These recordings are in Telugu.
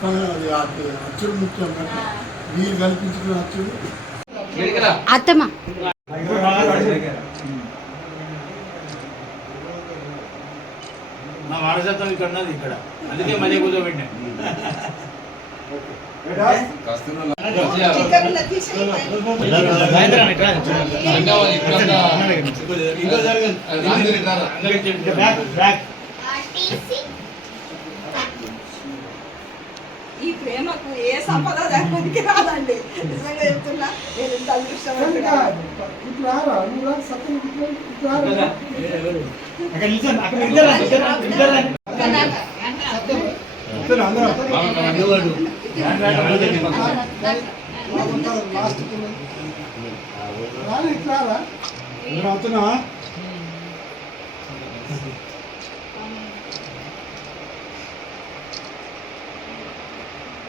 అచ్చుడు ముఖ్యం నీరు కల్పించిన అచ్చుడు అత్తమ్మ మా వారసత్వం ఇక్కడ ఉన్నది ఇక్కడ అందుకే మళ్ళీ కూర్చోబెట్టినా ఈ ప్రేమకు ఏ సంపద దానికి రాదండి. నిజంగా చెప్తున్నా, నేను ఇంత అదృష్టవంతుడా.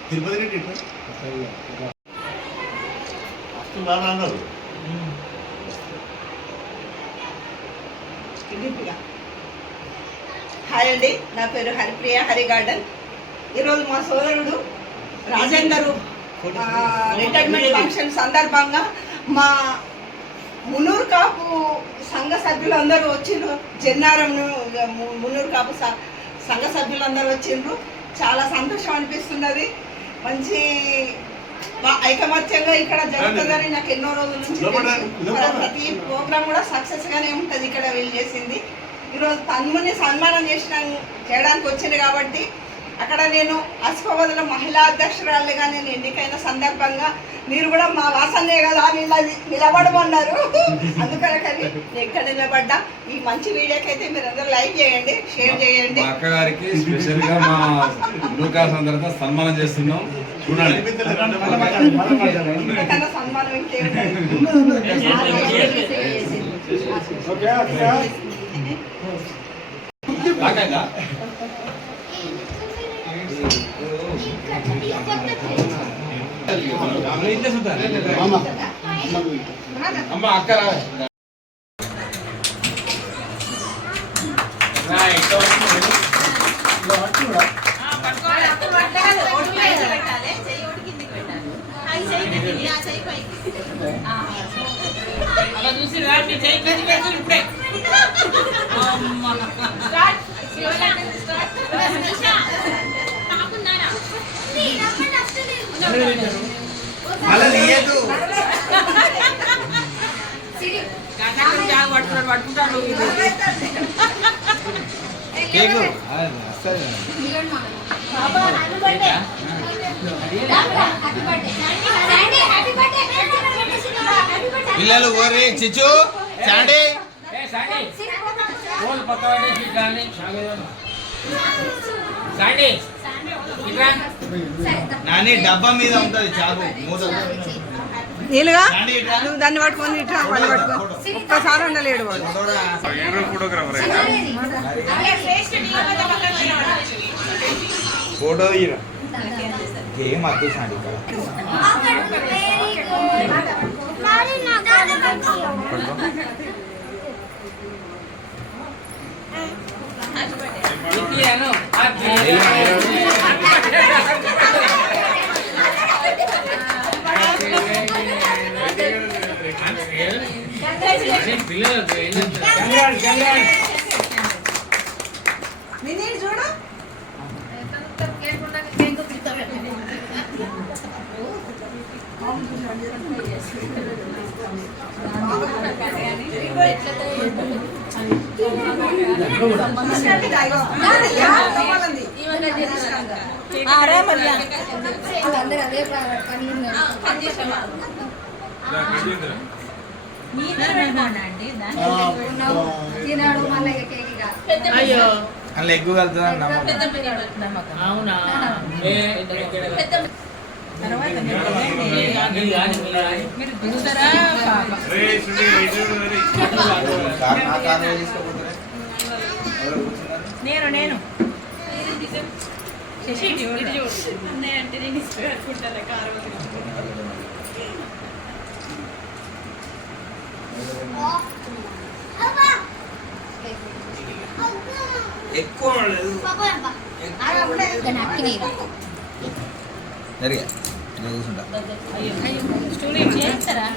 తిరుపతి అన్నారు. హాయ్ అండి, నా పేరు హరిప్రియ, హరి గార్డెన్. ఈరోజు మా సోదరుడు రాజేందరు రిటైర్మెంట్ ఫంక్షన్ సందర్భంగా మా మున్నూరు కాపు సంఘ సభ్యులందరూ వచ్చిండ్రు. జన్నారం మున్నూరు కాపు సంఘ సభ్యులందరూ వచ్చిండ్రు. చాలా సంతోషం అనిపిస్తున్నది. మంచి ఐకమత్యంగా ఇక్కడ జరుగుతుందని నాకు ఎన్నో రోజుల నుంచి ప్రతి ప్రోగ్రామ్ కూడా సక్సెస్ గానే ఉంటుంది. ఇక్కడ వీళ్ళు చేసింది ఈరోజు తన్ముని సన్మానం చేయడానికి వచ్చింది కాబట్టి అక్కడ నేను ఆసిఫాబాద్లో మహిళా అధ్యక్షురాలుగా నేను ఎన్నికైన సందర్భంగా మీరు కూడా మా వాసనే కదా నిలబడమన్నారు. అందుకని నేను ఇక్కడ నిలబడ్డా. ఈ మంచి వీడియోకి అయితే మీరు అందరూ లైక్ చేయండి, షేర్ చేయండి. అక్క గారికి స్పెషల్ గా మా లూకాస్ అందరితో సన్మానం చేస్తున్నాం, చూడండి. సన్మానం ఇంకేంటి. అమ్మ అక్క పిల్లలు ఓరి చిచ్చు శాండీ నాని డబ్బా మీద ఉంటది చాకు మూత నీళ్ళుగా నువ్వు దాన్ని పట్టుకొని ఇట్లా పని పట్టుకొని ఒక్కసారి ఉండలేడు వాడు. ఫోటో తీరా ఏం అర్థం సాండి చూడు అయ్యో అలా ఎక్కువ కలుగుతుంది అవునా మీరు చూసారా నేను శశి అంటే నేను ఇష్టపడుకుంటాను కారు ఎక్కువ ఎక్కువ జరిగా నేను కూర్చుంటా స్టూడెంట్ చేస్తారా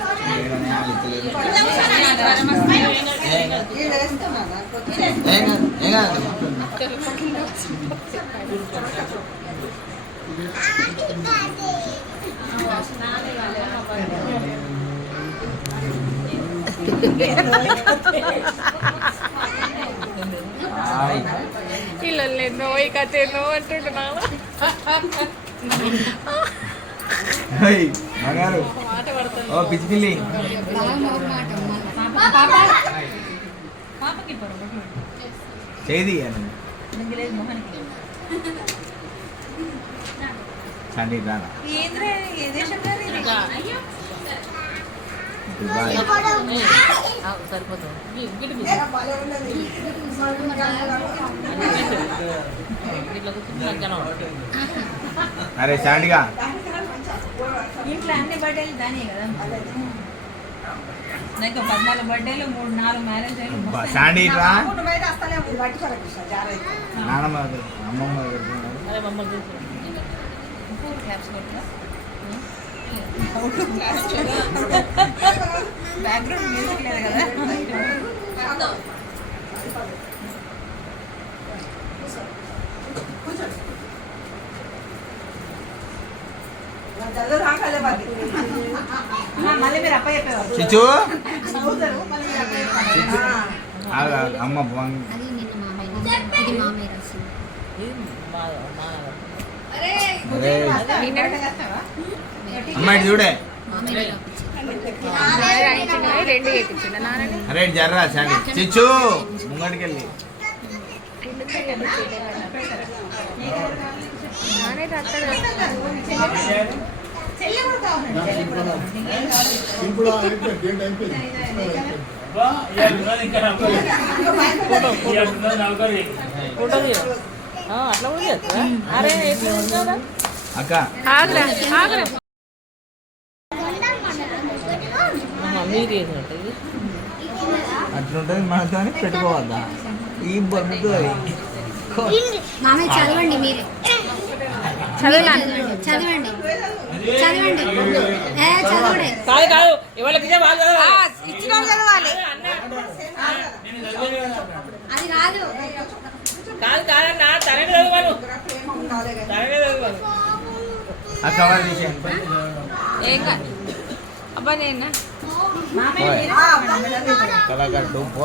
ఏం కాదు పిల్లలు ఎన్నో ఈ కథ ఎన్నో అంటుంటున్నాను బంగారు మాట పడుతుంది ఓ పిచ్చి పిల్లి పాపకి చేది చండి రానా దుబాయ్ సరిపోతుంది అరే చాండిగా ఇంట్లో అన్ని బర్త్డేలు దానే కదా నాకు 14 బర్త్డేలు 3-4 మ్యారేజ్ చాండి రా కుటుంబమైతే అస్తలే ఉంది బట్టి కరెక్ట్ జాగ్రత్త నానమ్మ దగ్గర అమ్మమ్మ దగ్గర అదే మమ్మల్ని బ్యాక్గ్రౌండ్ మ్యూజిక్ లేదు కదా జల్లు రాకాలే బాబీ మళ్ళీ మీరు అప్ప చెప్పేవారు చిచ్చు చదువుతారు మళ్ళీ మీరు అక్కడ చెప్పాలి. అమ్మ బంగ్ అది నిన్న మామయ్య ఇది మామయ్య రాసింది అరే చేస్తావా అమ్మాయి చూడే మామయ్య రాపించింది రెండు చేయించింది నాన్న అరే జర్రా చాండి చిచ్చు ముంగడికెళ్ళి నానే రాస్తాడు చెల్లి కూడా కావాలి ఇప్పుడు అయిపోయింది డేట్ అయిపోయింది అట్లా కూడా చేస్తా అరే ఎట్లా ఉంటారా అక్క ఆగ్రా ఆగ్రా మీరు చేసినట్టు అట్లుంటుంది మనతో పెట్టుకోవద్దా ఈ బొద్దు మామయ్య చదవండి మీరే చదవాలి చదవండి చదవండి చదవండి కాదు కాదు ఎవరికి ఇచ్చిన చదవాలి అది కాదు కాదు కాదన్నా తనని చదవాలి ప్రేమ ఉండాలి కదా. తననే చదవాలి ఆ కవర్ తీసేయండి ఏం కాదు అబ్బా నేను కళాకారు డూపో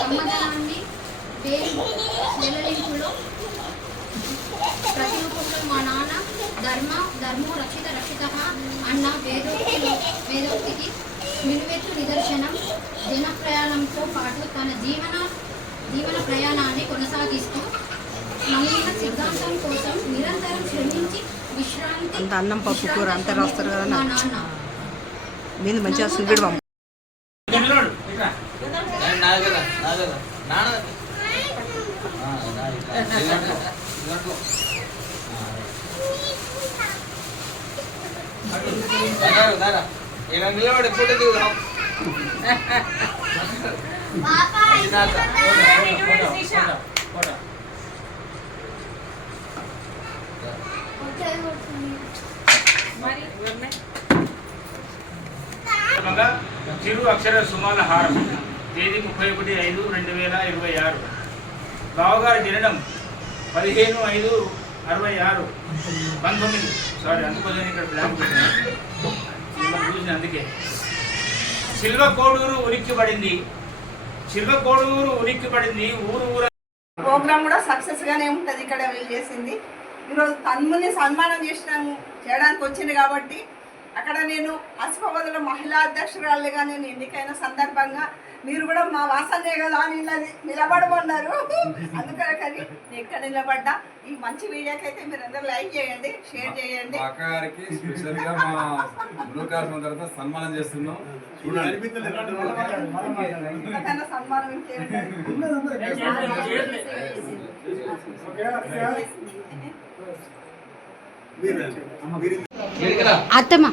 సమాధానాన్ని నెలలింపులో ప్రతిరూపంలో మా నాన్న ధర్మో రక్షిత అన్న వేదోక్తికి నిలువెత్తు నిదర్శనం జన ప్రయాణంతో పాటు తన జీవన ప్రయాణాన్ని కొనసాగిస్తూ నమ్మిన సిద్ధాంతం కోసం నిరంతరం శ్రమించి విశ్రాంతి అంత అన్నం పప్పు కూర అంతా రాస్తారు కదా మా నాన్న నేను మంచిగా సుబ్బిడు పంపు నిలబడి ఫోటో దిగుదాం చిరు అక్షర సుమాల హారం తేదీ 31/5/2026 బావగారి జననం 15/5/66 19 సారీ అందుకోసం ఇక్కడ బ్లాంక్ పెట్టాను చూసిన అందుకే శిల్వకోడూరు ఉనిక్కిపడింది ఊరు ప్రోగ్రామ్ కూడా సక్సెస్ గానే ఉంటది ఇక్కడ వీళ్ళు చేసింది. ఈరోజు తన్ముని సన్మానం చేయడానికి వచ్చింది కాబట్టి అక్కడ నేను ఆసిఫాబాద్లో మహిళా అధ్యక్షురాలుగా నేను ఎన్నికైన సందర్భంగా మీరు కూడా మా వాసనే కదా అని నిలబడమన్నారు. అందుకని కానీ ఎక్కడ నిలబడ్డా ఈ మంచి వీడియోకి అయితే మీరు అందరూ లైక్ చేయండి, షేర్ చేయండి. మా అక్కగారికి స్పెషల్ గా మా బ్లూ కార్డ్ తర్వాత సన్మానం చేస్తున్నాం. చూడండి ఇంతకన్నా సన్మానం ఇంకేంటి? అత్తమ్మ